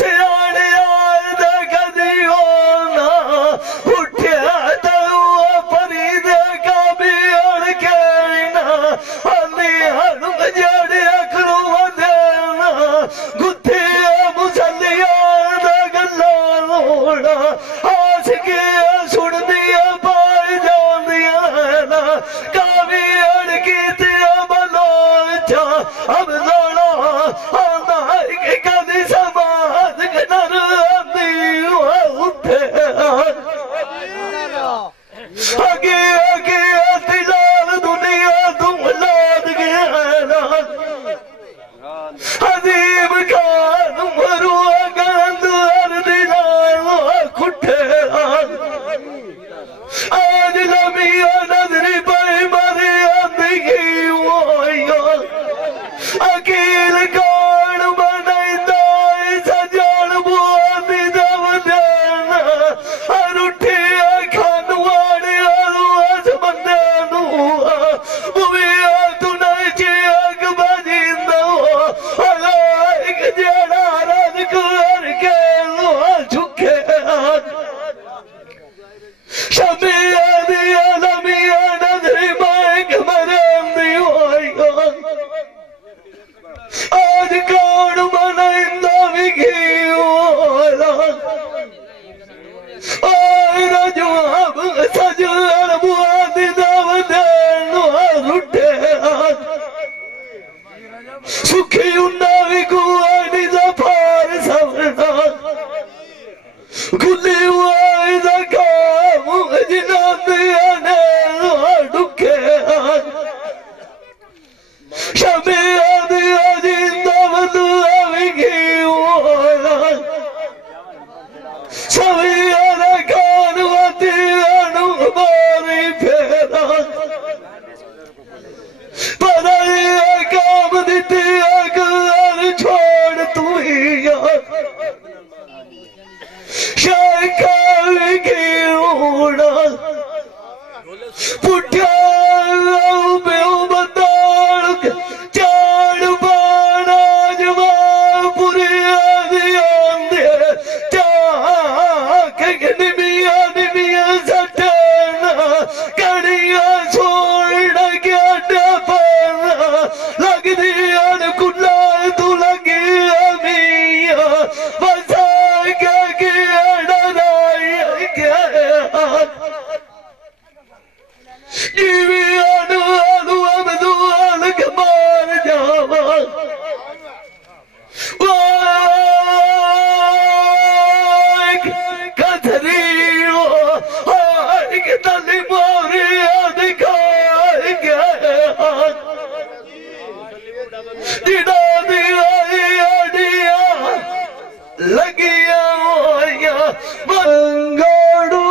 सियाने आए कदी होना उठिया तलू परी दे का भी अड़के ना हली हनु जड़े अखरू देना गुत्थे मुसलिया गल्ला लोड़ा आस के सुन दिया पाई जांदिया ना कावी अड़की तिया बलोचा अब लोड़ा आंदा के कदी समाज के नर आंदी उठे आगे आगे तिलाल दुनिया तुम लाद गया ना अजीब खान मरुआ गंद हर दिलाल खुटे आज लमिया नजरी पाई मारे आंदी की वो अकील कौन बनाइंदा सजान बुआदी दव देना हर उठे खान वाड़े आस बंदे बुआ तू नहीं चे अग बजिंदा एक जड़ा रद कर के झुके शमिया दिया लमिया नजरी मांग मरेंदी आज कौन बनाइंदा विगी जवाब सजन बुआदी दव देनो रुठे सुखी उन्ना भी गुआनी दफार सबना गुली हुआ काम जिना दिया ने डुके शमिया दिया जिंदा बदुआ विगी सविया ने खान वाती अनु मारी फेरा पढ़ाई काम दीती अगर छोड़ तू ही शायका विगी पुठा बेऊ बताड़ चाड़ बाड़ा जवाब पूरी आंदे चाक निमिया निमिया सटना कड़िया छोड़ के डपना लग दिया कुल्ला तू लगी मिया बसा के डराई के जीवी अनु अनु अबदू अलग मार जावा कथरी के तली मोरी दिखाई दिया दिया लगिया बंगाड़ू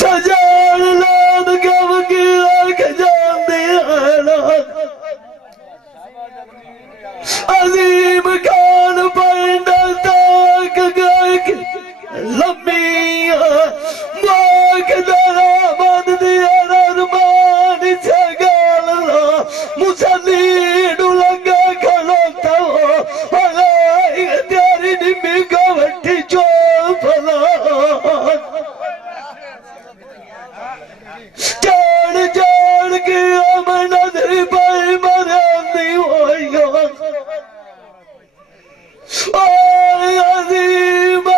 सजान लाद कब की आंख जान अजीम खान पैंडल तक गए लम्बिया माख दरा बंद दिया नरमान छगाल मुसली डुलंगा खलोता तेरी निम्मी गवट्टी चोपला जान जान के अमन नजरी पाई मरांदी अजीम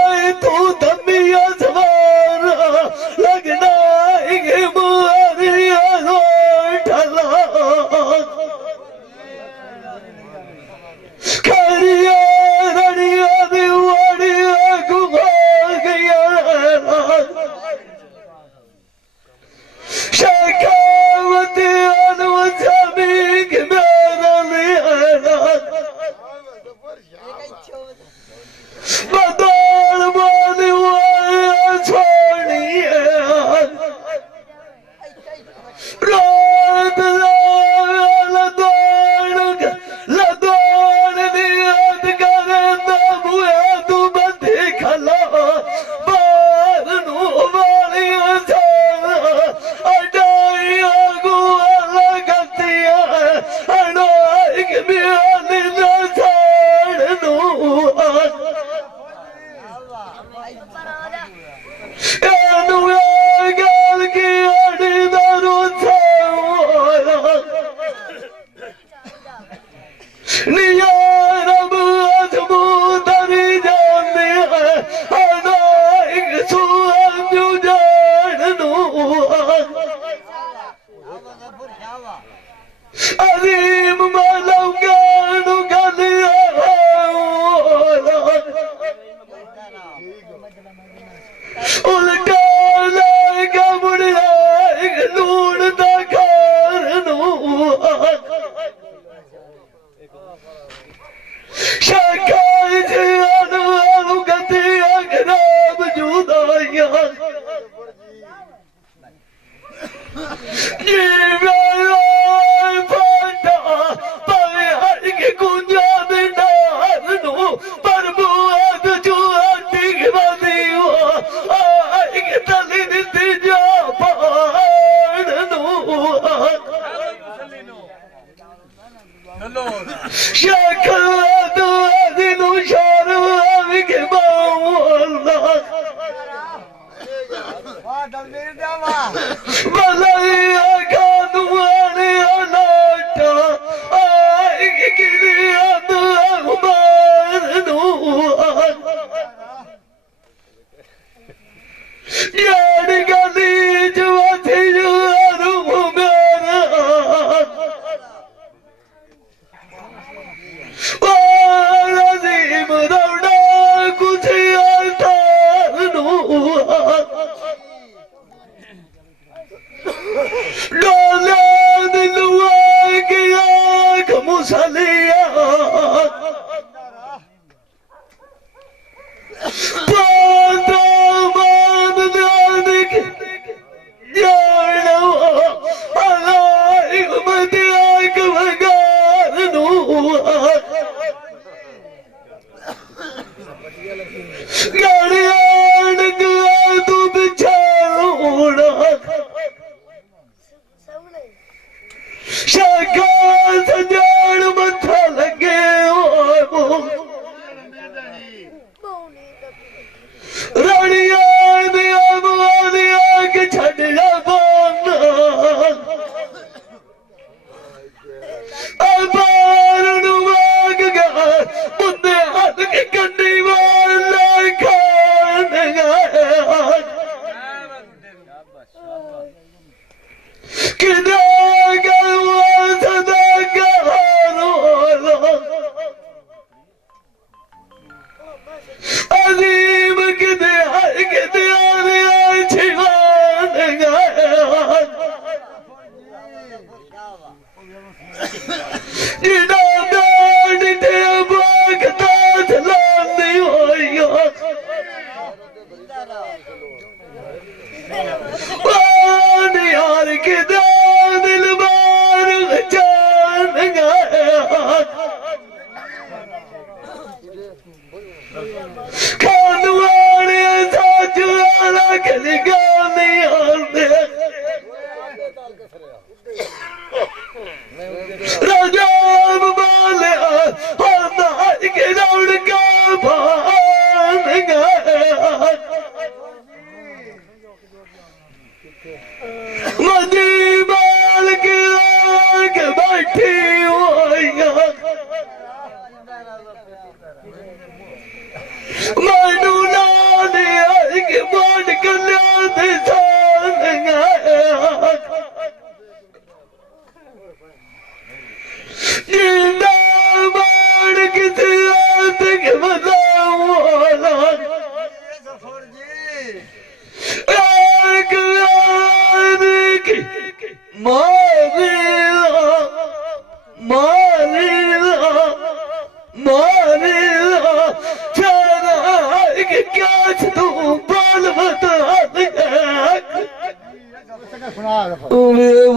तू धमिया सवार लगना मुआरिया ठला नियारब आजमू तरी जाने अनाइक सुअंजू जानू अजीम मलंगानु गलिया उल्टा लेगा मुड़िया लूण दा खानू शाखाई जियानु आलू गतिया खराब जुदाइया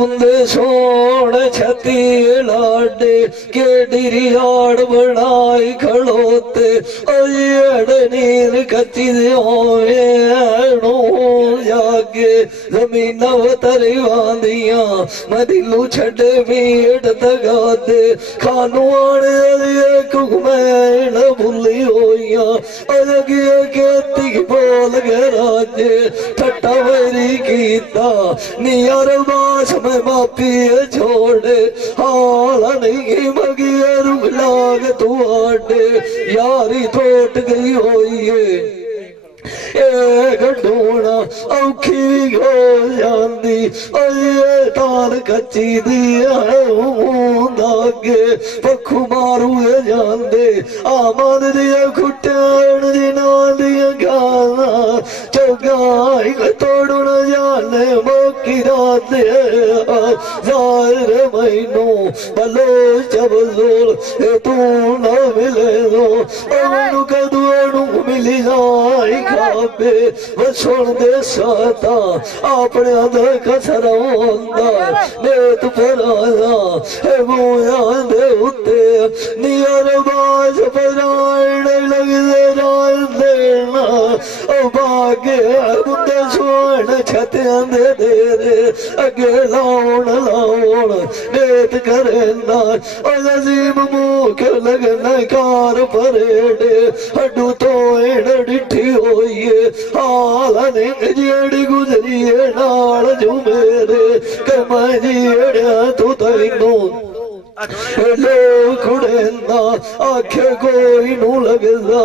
बंदे सोण छती लाडे के डिरियाड़ बनाई खड़ोते नीर कच्ची नो जागे जमीन तरी वादियां मदिलू छड़े भेड़ तगा दे खानू आने कुकमैन भुली होइया अलगिया खेती बोल के राजे ठट्टा मेरी कीता नियर बास में मापी छोड़े हाल नहीं मगिया रुगला जाग तुहाडे यारी टूट गई होई है गड्ढोना औखी हो जाती तार कच्ची दिगे पखू मारू जाते आमद दिया खुटन दिया गाना चौगाई तोड़ न जाने मौकी रात मैनू बलो चबलोल तू न मिले दो मैनू कदू मिली जाए खाबे सुन दे साता अपने अंदर कसर नेत पर आया है मोया दे उत्ते नियर बाज पराण लगदे राल देना ओ बागे बुंदे सोण छत्यां दे देरे अगे लाउण नेत करेंदा ओ नजीम मुख लगना कार परेडे हड्डू तो डिठी होई हाल जेड़ी गुजरी नाल जो मेरे कमा जेड़ा तू तैनू लोग आखे कोई नू लगदा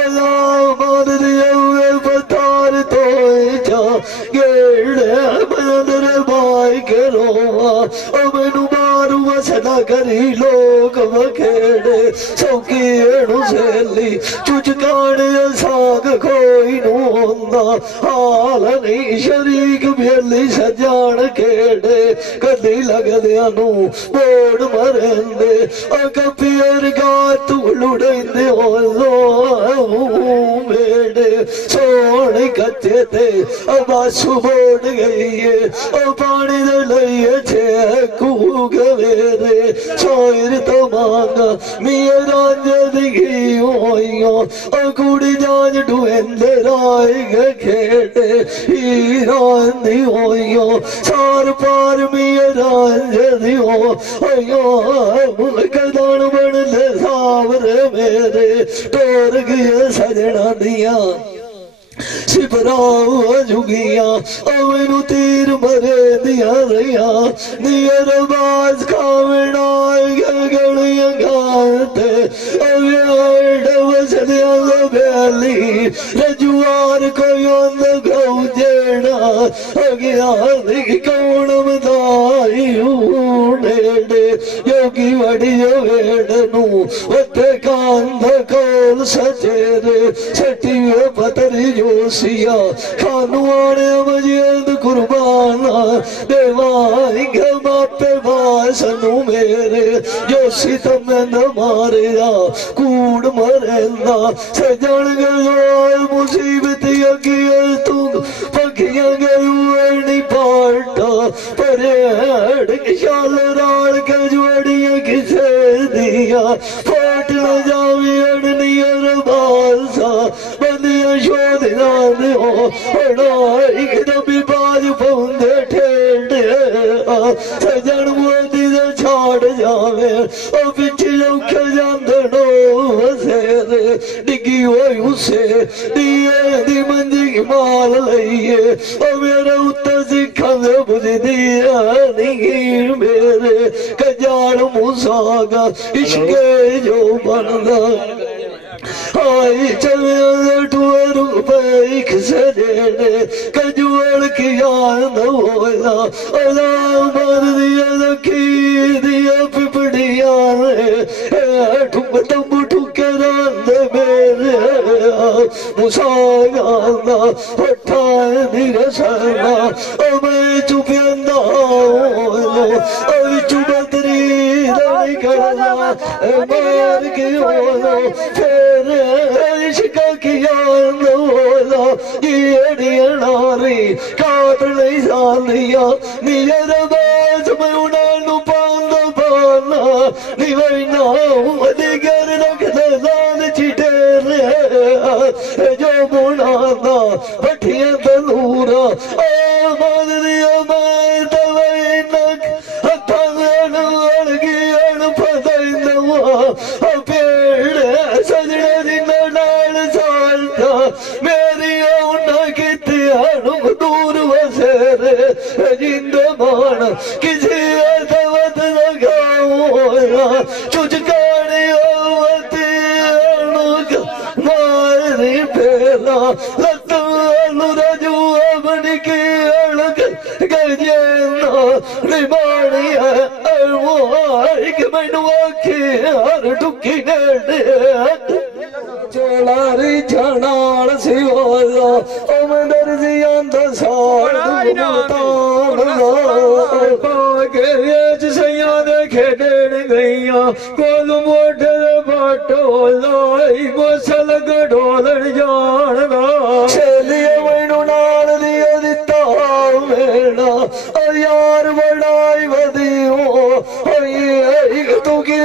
अलामत दिए पतार तो जा गेड़े मंदर बाई के रोवा मैनू मारू वसना करी लोग वखेड़े सौकी एणू सहेली चुचकाने साग कोई नू होंदा हाल नहीं शरीक बेली सजान खेड़े कदी लगदियां नू बोड़ मर कपियर गा तू लुड़े मेड़े सोने कच्चे थे बासु बोड़ गई है पानी दे लइए छे कूग मेरे सोर तो मांगा मिया रांझ दिखी होइयो कुड़ी जांच डुएंदे राय खेड़े हीरानी होइयो सार पार मिया रांझ दियो होइयो कदान बन ले सावरे मेरे टोर गए सजना दिया सिपराओ जुगिया मैनू तीर मरे दिया रहिया नियर बाज खावना गलियां गाते वसदिया बेली रजुआर कोई गौ जेना गया कौन बधाई नेड़े योगी वड़ी वेड़नू वते कांध कोल सचेरे सटी पतरी जोसिया खानू आने मजियद कुर्बाना देवाई मापे वासनू मेरे जोशी तमें न मारिया कूड़ मरेंदा सजन गयो मुसीबत अगी तू पखियां गयू नहीं पाटा परे शाल राल के जोड़िया किसे दिया फाट न जावी अड़नियर बालसा बंदिया शोध लाने हो एकदम बाज पौंदे ठेडे सजन मोदी दे छाड़ जावे ओ पिछे औखे जांदे नो वसेरे डिगी होई उसे दिए दी मंजी की माल लइए ओ मेरे उत्ते सिखा दे बुझ दिया निगीर मेरे कजाड़ मुसागा इश्के जो बनदा आई चले टूरू पैख से देने कजुअल की याद होला अला मर दिया रखी दिया पिपड़िया ठुक तब ठुके रांद मेरे मुसागाना हठा निरसना मैं चुपियंदा चुबतरी रही करना मार के होला इश्का किया होला ये नारी काट नहीं सालिया नियर बाज में उड़ानू पांद पाना निवैना दिगर रख दे लाल चिटेरे जो बुनाना बठिया तनूरा मार दिया मैं तवैनक हथन अड़गी अड़ फदैनवा पेड़ सजने दिन नाल सालता मेरी औना किते हनुम दूर वसेरे जिंद मान किसी अथवत लगाओ चुचकाने वाके हर टुकी नेड़े चोलारी जानाल सिवाला ओ मैं दर्जी आंदा साल पाके सैया दे खेडन गईया कोल मोटे बाटो लाई मसल गडोलन जानदा छेलिए मैनू नाल दिया दिता मेरा यार बड़ाई वधियो तू की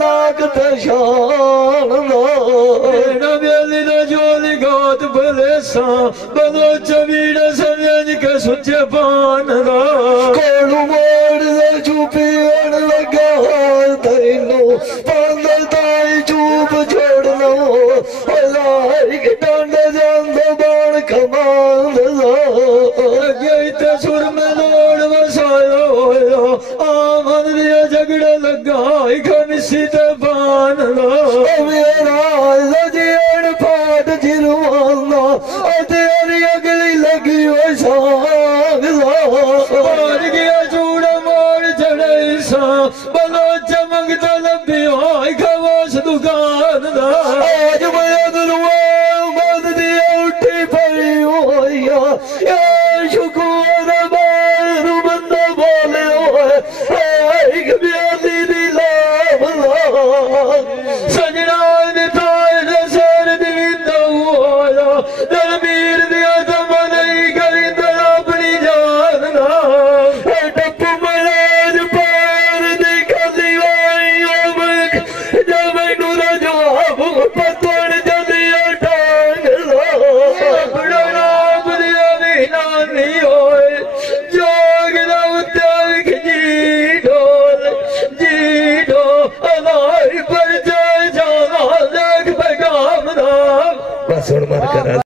नाक ते शान ना बेली ना जोली गात बलेसा बलो चवीड़ समझ के सुचे पान दा कोलू मोड़ दे चुपी लगा तैनू पांदल ताई चुप छोड़ना लाइक डांड जांद बाण कमान ते सुर में लोड़ वसायो आमन दिया झगड़ा लगा खनसी ते बान दा मेरा लजियन फाट जिरवाना तेरी अगली लगी वो साग मार गया चूड़ा मार चढ़े सा बलो चमक तो लभी हो खवास दुकान दा आज मैं दुआ बंद दिया उठी पड़ी होया या शुक्र बारू बंदा बोले होए एक ब्याली दी लाभ सजना